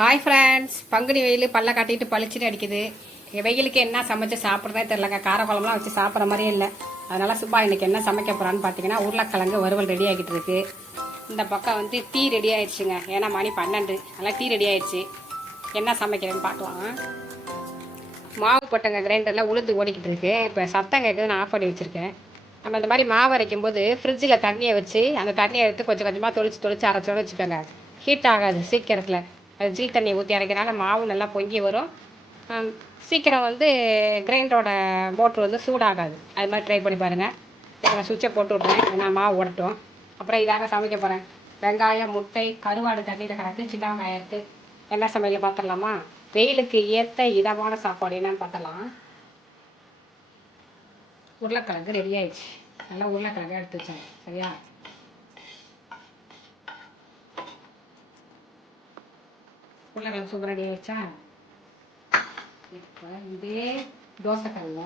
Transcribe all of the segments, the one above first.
Hi friends, Panguni வெயில் பல்ல காட்டிட்டு பளிச்சுன்னு அடிக்குது. வெயிலுக்கு என்ன சமைச்சு சாப்பிட்றதே தெரிலங்க. கார குழம்புலாம் வச்சு சாப்பிட்ற மாதிரியே இல்லை. அதனால சுப்பா இன்னைக்கு என்ன சமைக்க போகிறான்னு பார்த்தீங்கன்னா, உருளைக்கிழங்கு வறுவல் ரெடி ஆகிட்டு இருக்கு. இந்த பக்கம் வந்து டீ ரெடி ஆயிடுச்சுங்க. ஏன்னா மணி 12, அதனால் டீ ரெடி ஆயிடுச்சு. என்ன சமைக்கிறேன்னு பார்க்கலாம். மாவு போட்டங்க கிரைண்டரில் உளுந்து ஓடிக்கிட்டு இருக்கு. இப்போ சத்தம் கேட்குது, நான் ஆஃப் பண்ணி வச்சுருக்கேன். நம்ம இந்த மாதிரி மாவு அரைக்கும் போது ஃப்ரிட்ஜில் தண்ணியை வச்சு அந்த தண்ணியை எடுத்து கொஞ்சம் கொஞ்சமாக தொளிச்சு அரைச்சோன்னு வச்சுக்கோங்க. ஹீட் ஆகாது சீக்கிரத்தில். அது ஜீல் தண்ணியை ஊற்றி அரைக்கிறனால மாவு நல்லா பொங்கி வரும். சீக்கிரம் வந்து கிரைண்டரோட மோட்ரு வந்து சூடாகாது. அது மாதிரி ட்ரை பண்ணி பாருங்கள். நான் சுவிட்சை போட்டு விட்றேன், ஏன்னா மாவு உடட்டும். அப்புறம் இதாக சமைக்க போகிறேன். வெங்காயம், முட்டை, கருவாடு தண்ணியில் கலந்து, சின்ன வெங்காயம் எடுத்து என்ன சமையல் பார்த்துடலாமா? வெயிலுக்கு ஏற்ற இதமான சாப்பாடு என்னன்னு பார்த்துடலாம். உருளைக்கிழங்கு ரெடி ஆயிடுச்சு. நல்லா உருளைக்கிழங்கு எடுத்து வச்சேன். சரியா? உருளைக்கிழங்கு சூப்பர் ரெடி ஆயிடுச்சா? இப்போ இதே தோசைக்கல்ல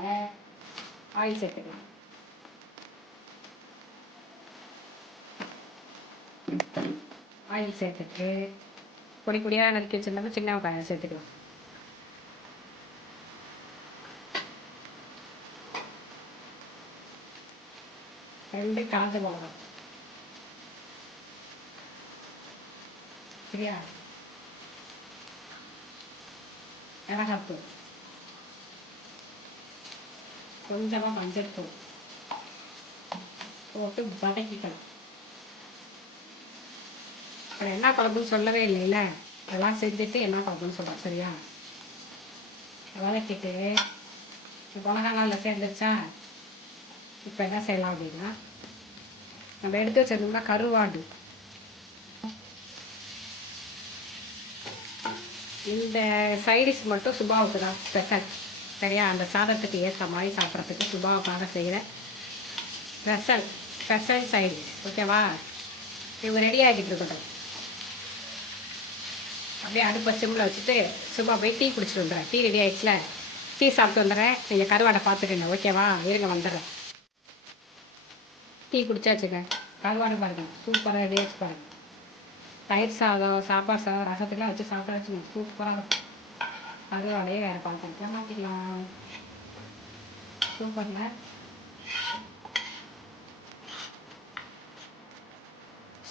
ஆயில் சேர்த்துக்கலாம். ஆயில் சேர்த்துட்டு பொடி பொடியாக நறுக்கி வச்சிருந்தோம் சின்ன வெங்காயம் சேர்த்துக்கலாம். ரெண்டு காஞ்ச மிளகா. சரியா? மிளகாத்தூள், கொஞ்சமாக மஞ்சள் தூள் போட்டு வதக்கிக்கலாம். அப்புறம் என்ன குழம்புன்னு சொல்லவே இல்லைல்ல, அதெல்லாம் செஞ்சுட்டு என்ன குழம்புன்னு சொல்கிறேன். சரியா? வதக்கிட்டு மிளகாலாம் இல்லை சேர்ந்துருச்சா? இப்போ என்ன செய்யலாம் அப்படின்னா, நம்ம எடுத்து வச்சிருந்தோம்னா கருவாடு, இந்த சைடிஷ் மட்டும் சுபாவுக்கு தான் ஸ்பெஷல். சரியா? அந்த சாதத்துக்கு ஏற்ற மாதிரி சாப்பிட்றதுக்கு சுபாவுக்காக செய்கிற ஸ்பெஷல் சைடிஷ். ஓகேவா? இவங்க ரெடி ஆகிட்டு இருக்கட்டும். அப்படியே அடுப்பை சிம்மில் வச்சுட்டு சுபா போய் டீ குடிச்சிட்டு வந்துடுறேன். டீ ரெடி ஆகிடுச்சுல, டீ சாப்பிட்டு வந்துடுறேன். நீங்கள் கருவாடை பார்த்துக்கங்க. ஓகேவா? இருங்க வந்துடுறேன். டீ குடிச்சாச்சுங்க. கருவாடு பாருங்கள், சூப்பராக ரெடி ஆகிடுச்சு பாருங்கள். தயிர் சாதம், சாப்பாடு சாதம், ரசத்துக்குலாம் வச்சு சாப்பிட்டாச்சுங்க. சூப்பராக இருக்கும். கருவாடையே வேறு பார்த்துக்கலாம், மாற்றிக்கலாம். சூப்பரில்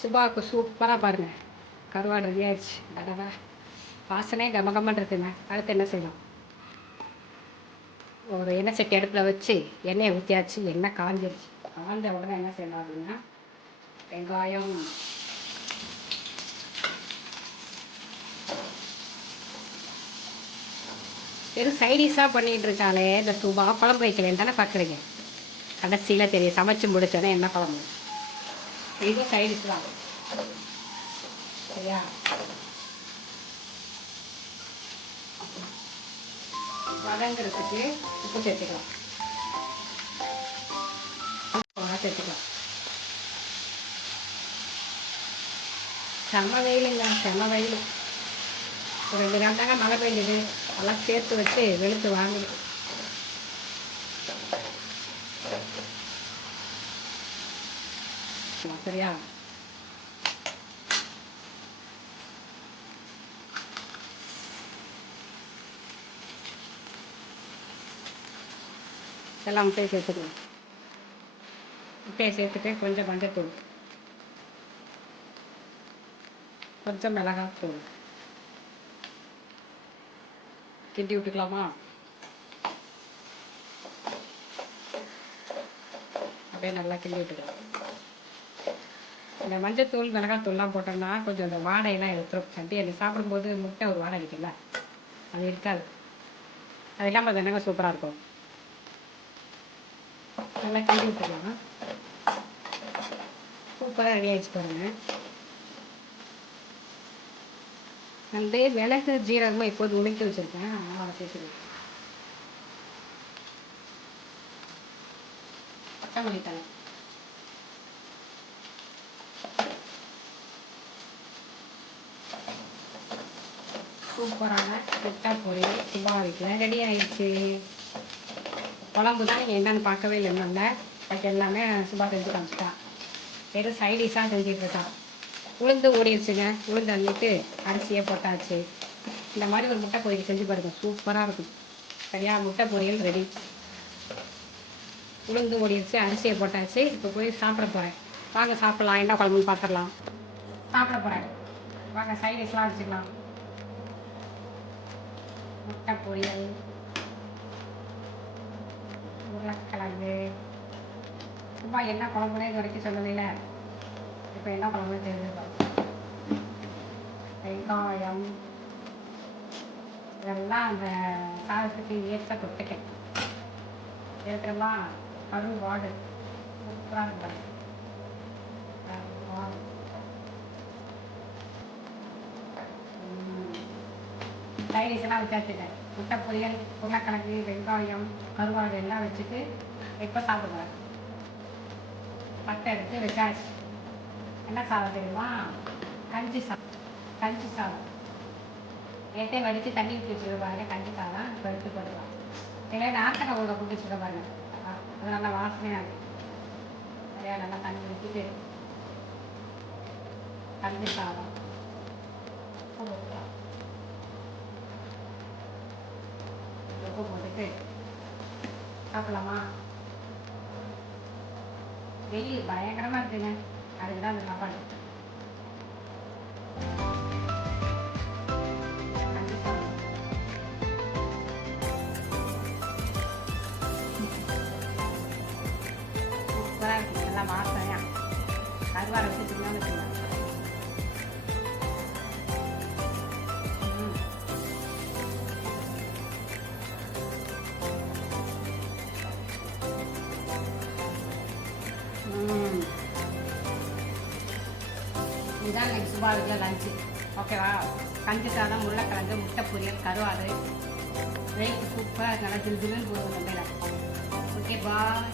சுபாவுக்கு சூப்பராக பாருங்கள். கருவாடு ரெடி ஆயிடுச்சு. அடவா, வாசனே கமகமன் இருக்குங்க. அடுத்து என்ன செய்யலாம்? ஒரு எண்ணெய் சட்டி அடுப்பில் வச்சு எண்ணெயை ஊற்றியாச்சு. எண்ணெய் காஞ்சிருச்சு. காஞ்ச உடனே என்ன செய்யலாம் அப்படின்னா, வெங்காயம், வெறும் சைடிஷாக பண்ணிகிட்டு இருக்காளே இந்த சுபா, குழம்பு வைக்கலன்னு தானே பார்க்குறீங்க. கடைசியில் தெரியும் சமைச்சு முடிச்சோன்னே என்ன குழம்பு. இது சைடிஷ் தான். சரியா? வதங்கிறதுக்கு உப்பு சேர்த்துக்கலாம். சேர்த்துக்கலாம். செம்ம வெயிலுங்க, செம்ம வெயில். ஒரு 2 நாள் தாங்க மழை பெய்யுது. அதெல்லாம் சேர்த்து வச்சு வெளுத்து வாங்குது. சரியா? எல்லாம் முட்டையை சேர்த்துக்கலாம். முட்டையை சேர்த்துட்டு கொஞ்சம் மஞ்சத்தூள், கொஞ்சம் மிளகாத்தூள் கிண்டி விட்டுக்கலாமா? அப்படியே நல்லா கிண்டி விட்டுக்கலாம். இந்த மஞ்சத்தூள் மிளகாத்தூள்லாம் போட்டோம்னா கொஞ்சம் அந்த வாடையெல்லாம் எடுத்துரும். சட்டி சாப்பிடும்போது முட்டை ஒரு வாடை இருக்குல்ல, அது இருக்காது. அது இல்லாமல் அது என்னங்க சூப்பராக இருக்கும். நல்லா கிண்டி விட்டுக்கலாம். சூப்பராக ரெடி ஆகிடுச்சு பாருங்கள். வந்து மிளகு ஜீரகமாக இப்போது உணக்கி வச்சுருக்கேன், அதனால் அதை சேர்த்துக்கலாம். கொத்தமல்லி தழை, சூப்பரான முட்டை பொரியல் சுபா வீட்டில் ரெடி ஆகிடுச்சு. குழம்பு தான் நீங்கள் என்னென்னு பார்க்கவே இல்லைன்னு பட் எல்லாமே சுபா செஞ்சு காமிச்சிட்டான். வெறும் சைடிஷாக செஞ்சுட்டு இருக்கான். உளுந்து ஓடிடுச்சுங்க. உளுந்து அள்ளிட்டு அரிசியை போட்டாச்சு. இந்த மாதிரி ஒரு முட்டை பொரியல் செஞ்சு பாருங்க, சூப்பராக இருக்கும். சரியா, முட்டை பொரியல் ரெடி. உளுந்து ஓடிடுச்சு, அரிசியை போட்டாச்சு. இப்போ போய் சாப்பிட போகிறேன். வாங்க சாப்பிட்லாம். என்ன குழம்புன்னு பார்த்துடலாம். சாப்பிட போகிறேன் வாங்க. சைடிஷ்லாம் வச்சுக்கலாம். முட்டை பொரியல், உருளைக்கிழங்கு. சும்மா என்ன குழம்புனே இது வரைக்கும் சொல்லலைல, இப்போ என்ன குழம்புன்னு தெரிஞ்சுக்கலாம். வெங்காயம் இதெல்லாம் அந்த சாதத்துக்கு ஏற்ற தொட்டுக்க ஏற்றமா. கருவாடு சூப்பராக இருக்கும். கருவாடு சைடிஷ்லாம் வச்சாச்சுட்டேன். முட்டை பொரியல், உருளைக்கிழங்கு, வெங்காயம், கருவாடு எல்லாம் வச்சுட்டு இப்போ சாப்பிடுவேன். பட்டை எடுத்து வச்சாச்சு. என்ன சாதம் தெரியுமா? கஞ்சி சாதம். கஞ்சி சாதம் நேற்றே வடித்து தண்ணி ஊற்றி வச்சுருப்பாங்க. கஞ்சி சாதம் இப்போ எடுத்து போட்டுக்கலாம். இல்லை நார்த்தனை ஊட போட்டு வச்சுருப்பாங்க, அது நல்லா வாசனையாக இருக்கும். நிறையா நல்லா தண்ணி ஊற்றிட்டு கஞ்சி சாதம் உப்பு போட்டுட்டு சாப்பிடலாமா? வெயில் பயங்கரமாக இருக்குங்க, அதுக்கு தான் அந்த சாப்பாடு. கஞ்சி சாதம் சூப்பராக இருக்குது, நல்லா வாசனையாக. கருவாடை வச்சு தின்னா வச்சுக்கலாம். இதுதான் இன்னைக்கு சுபா வீட்டில் லஞ்சு. ஓகேவா? கஞ்சி சாதம், உருளைக்கிழங்கு, முட்டை பொரியல், கருவாடு. வெயிட் சூப்பராக நல்லா ஜில் ஜில்லுன்னு போடுவோம் தொண்டையில். ஓகே, பாய்.